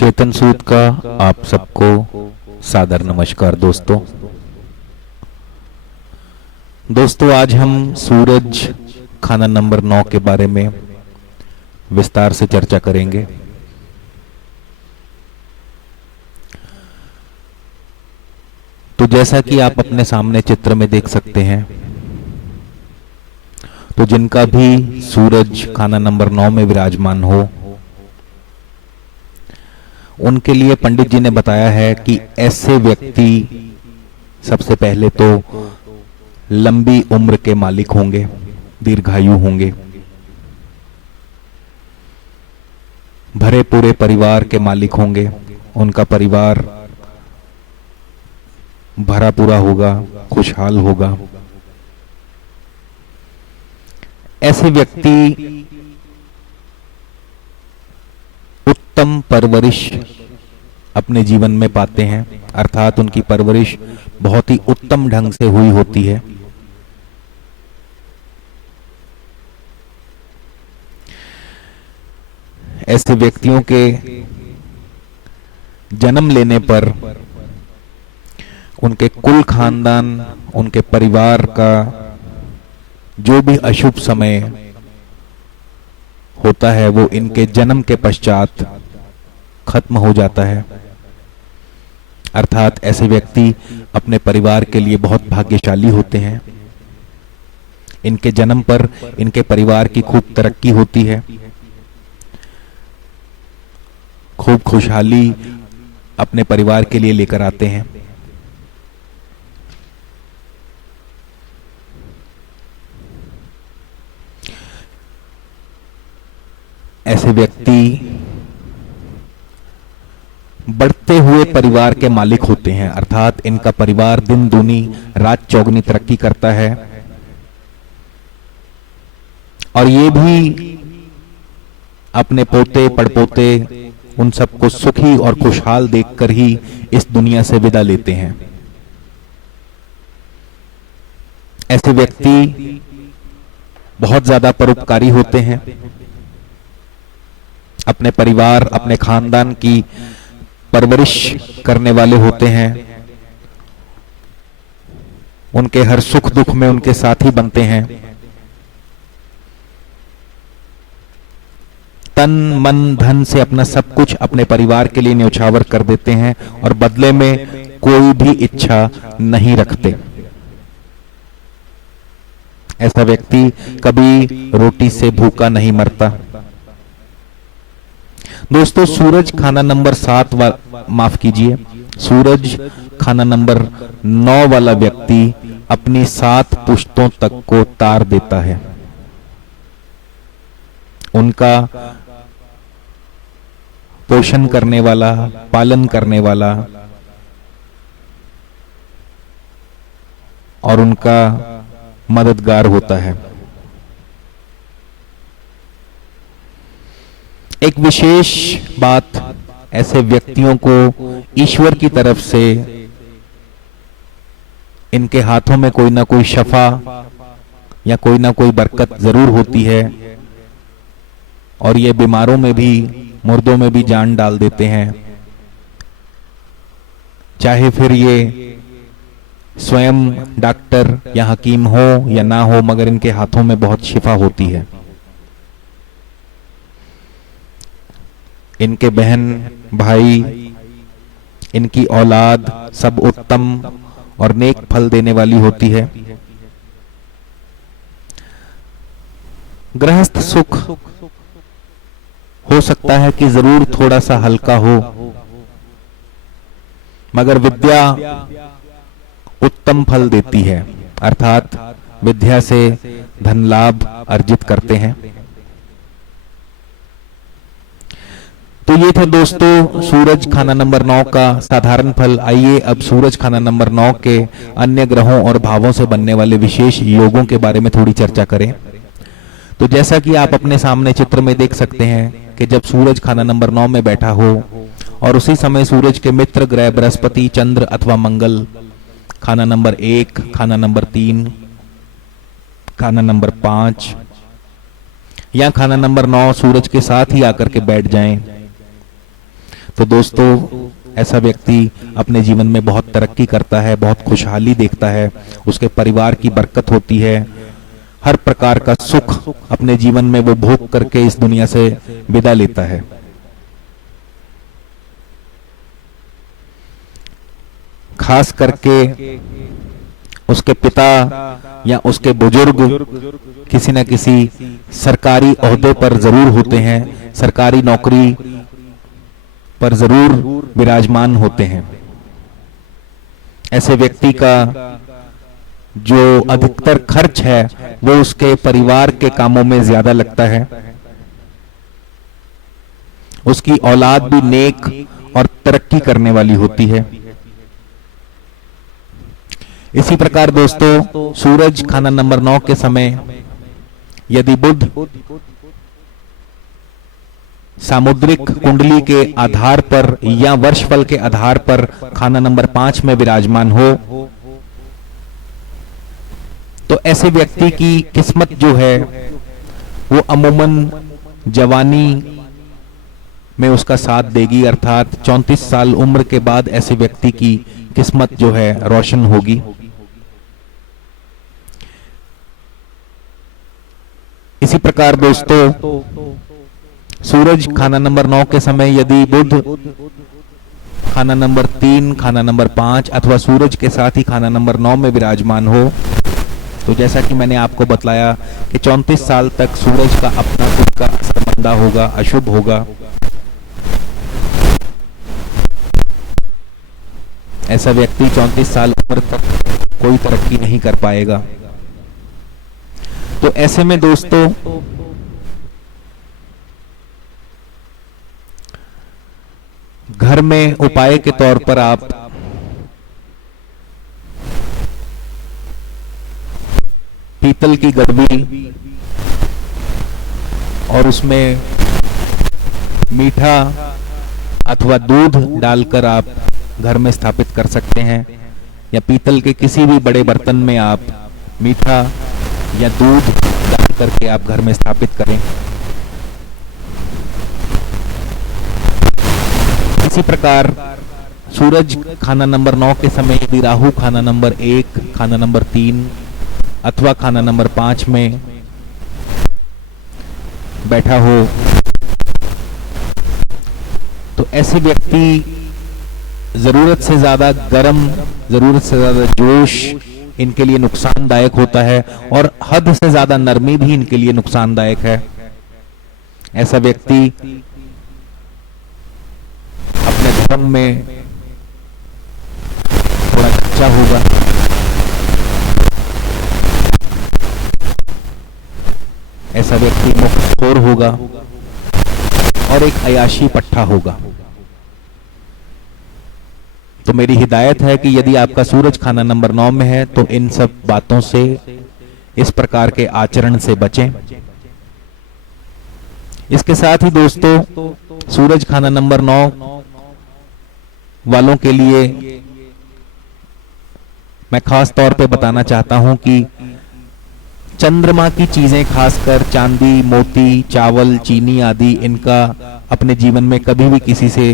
चेतन सूद का आप सबको सादर नमस्कार। दोस्तों आज हम सूरज खाना नंबर 9 के बारे में विस्तार से चर्चा करेंगे। तो जैसा कि आप अपने सामने चित्र में देख सकते हैं, तो जिनका भी सूरज खाना नंबर 9 में विराजमान हो, उनके लिए पंडित जी ने बताया है कि ऐसे व्यक्ति सबसे पहले तो लंबी उम्र के मालिक होंगे, दीर्घायु होंगे, भरे पूरे परिवार के मालिक होंगे, उनका परिवार भरा पूरा होगा, खुशहाल होगा। ऐसे व्यक्ति उत्तम परवरिश अपने जीवन में पाते हैं, अर्थात उनकी परवरिश बहुत ही उत्तम ढंग से हुई होती है। ऐसे व्यक्तियों के जन्म लेने पर उनके कुल खानदान, उनके परिवार का जो भी अशुभ समय होता है वो इनके जन्म के पश्चात खत्म हो जाता है। अर्थात ऐसे व्यक्ति अपने परिवार के लिए बहुत भाग्यशाली होते हैं। इनके जन्म पर इनके परिवार की खूब तरक्की होती है, खूब खुशहाली अपने परिवार के लिए लेकर आते हैं। ऐसे व्यक्ति बढ़ते हुए परिवार के मालिक होते हैं, अर्थात इनका परिवार दिन दूनी रात चौगुनी तरक्की करता है और ये भी अपने पोते पड़पोते उन सबको सुखी और खुशहाल देखकर ही इस दुनिया से विदा लेते हैं। ऐसे व्यक्ति बहुत ज्यादा परोपकारी होते हैं, अपने परिवार अपने खानदान की परवरिश करने वाले होते हैं, उनके हर सुख दुख में उनके साथी बनते हैं, तन मन धन से अपना सब कुछ अपने परिवार के लिए न्यौछावर कर देते हैं और बदले में कोई भी इच्छा नहीं रखते। ऐसा व्यक्ति कभी रोटी से भूखा नहीं मरता। दोस्तों सूरज खाना नंबर 7 माफ कीजिए, सूरज खाना नंबर 9 वाला व्यक्ति अपनी 7 पुश्तों तक को तार देता है। उनका पोषण करने वाला, पालन करने वाला और उनका मददगार होता है। एक विशेष बात, ऐसे व्यक्तियों को ईश्वर की तरफ से इनके हाथों में कोई ना कोई शफा या कोई ना कोई बरकत जरूर होती है और ये बीमारों में भी, मुर्दों में भी जान डाल देते हैं। चाहे फिर ये स्वयं डॉक्टर या हकीम हो या ना हो, मगर इनके हाथों में बहुत शिफा होती है। इनके बहन भाई, इनकी औलाद सब उत्तम और नेक फल देने वाली होती है। गृहस्थ सुख हो सकता है कि जरूर थोड़ा सा हल्का हो, मगर विद्या उत्तम फल देती है, अर्थात विद्या से धन लाभ अर्जित करते हैं। तो ये था दोस्तों सूरज खाना नंबर 9 का साधारण फल। आइए अब सूरज खाना नंबर 9 के अन्य ग्रहों और भावों से बनने वाले विशेष योगों के बारे में थोड़ी चर्चा करें। तो जैसा कि आप अपने सामने चित्र में देख सकते हैं कि जब सूरज खाना नंबर 9 में बैठा हो और उसी समय सूरज के मित्र ग्रह बृहस्पति, चंद्र अथवा मंगल खाना नंबर 1, खाना नंबर 3, खाना नंबर 5 या खाना नंबर 9 सूरज के साथ ही आकर के बैठ जाएं, तो दोस्तों ऐसा व्यक्ति अपने जीवन में बहुत तरक्की करता है, बहुत खुशहाली देखता है, उसके परिवार की बरकत होती है, हर प्रकार का सुख अपने जीवन में वो भोग करके इस दुनिया से विदा लेता है। खास करके उसके पिता या उसके बुजुर्ग किसी न किसी सरकारी ओहदे पर जरूर होते हैं, सरकारी नौकरी पर जरूर विराजमान होते हैं। ऐसे व्यक्ति का जो अधिकतर खर्च है वो उसके परिवार के कामों में ज्यादा लगता है। उसकी औलाद भी नेक और तरक्की करने वाली होती है। इसी प्रकार दोस्तों सूरज खाना नंबर 9 के समय यदि बुध सामुद्रिक कुंडली के आधार पर या वर्षफल के आधार पर खाना नंबर 5 में विराजमान हो तो ऐसे व्यक्ति की किस्मत जो है वो अमूमन जवानी में उसका साथ देगी, अर्थात 34 साल उम्र के बाद ऐसे व्यक्ति की किस्मत जो है रोशन होगी। इसी प्रकार दोस्तों सूरज खाना नंबर 9 के समय यदि बुध खाना नंबर 3, खाना नंबर 5 अथवा सूरज के साथ ही खाना नंबर 9 में विराजमान हो तो जैसा कि मैंने आपको बतलाया कि 34 साल तक सूरज का अपना खुद का असर मंदा होगा, अशुभ होगा। ऐसा व्यक्ति 34 साल उम्र तक कोई तरक्की नहीं कर पाएगा। तो ऐसे में दोस्तों घर में उपाय के तौर पर आप पीतल की गड़बी और उसमें मीठा अथवा दूध डालकर आप घर में स्थापित कर सकते हैं, या पीतल के किसी भी बड़े बर्तन में आप मीठा या दूध डाल करके आप घर में स्थापित करें। इसी प्रकार सूरज खाना नंबर 9 के समय यदि राहु खाना नंबर 1, खाना नंबर 3 अथवा खाना नंबर 5 में बैठा हो तो ऐसे व्यक्ति जरूरत से ज्यादा गर्म, जरूरत से ज्यादा जोश इनके लिए नुकसानदायक होता है और हद से ज्यादा नरमी भी इनके लिए नुकसानदायक है। ऐसा व्यक्ति अपने धर्म में थोड़ा कच्चा होगा। ऐसा व्यक्ति मुफ्तखोर होगा और एक अयाशी पट्टा होगा। तो मेरी हिदायत है कि यदि आपका सूरज खाना नंबर 9 में है तो इन सब बातों से, इस प्रकार के आचरण से बचें। इसके साथ ही दोस्तों सूरज खाना नंबर 9 वालों के लिए मैं खास तौर पे बताना चाहता हूं कि चंद्रमा की चीजें, खासकर चांदी, मोती, चावल, चीनी आदि, इनका अपने जीवन में कभी भी किसी से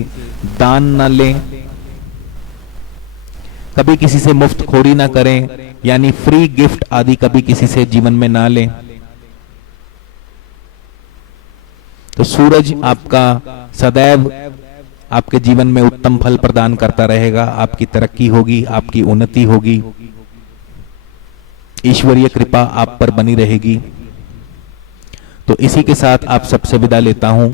दान न लें, कभी किसी से मुफ्तखोरी ना करें, यानी फ्री गिफ्ट आदि कभी किसी से जीवन में ना लें। तो सूरज आपका सदैव आपके जीवन में उत्तम फल प्रदान करता रहेगा, आपकी तरक्की होगी, आपकी उन्नति होगी, ईश्वरीय कृपा आप पर बनी रहेगी। तो इसी के साथ आप सबसे विदा लेता हूं।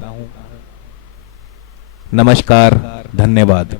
नमस्कार, धन्यवाद।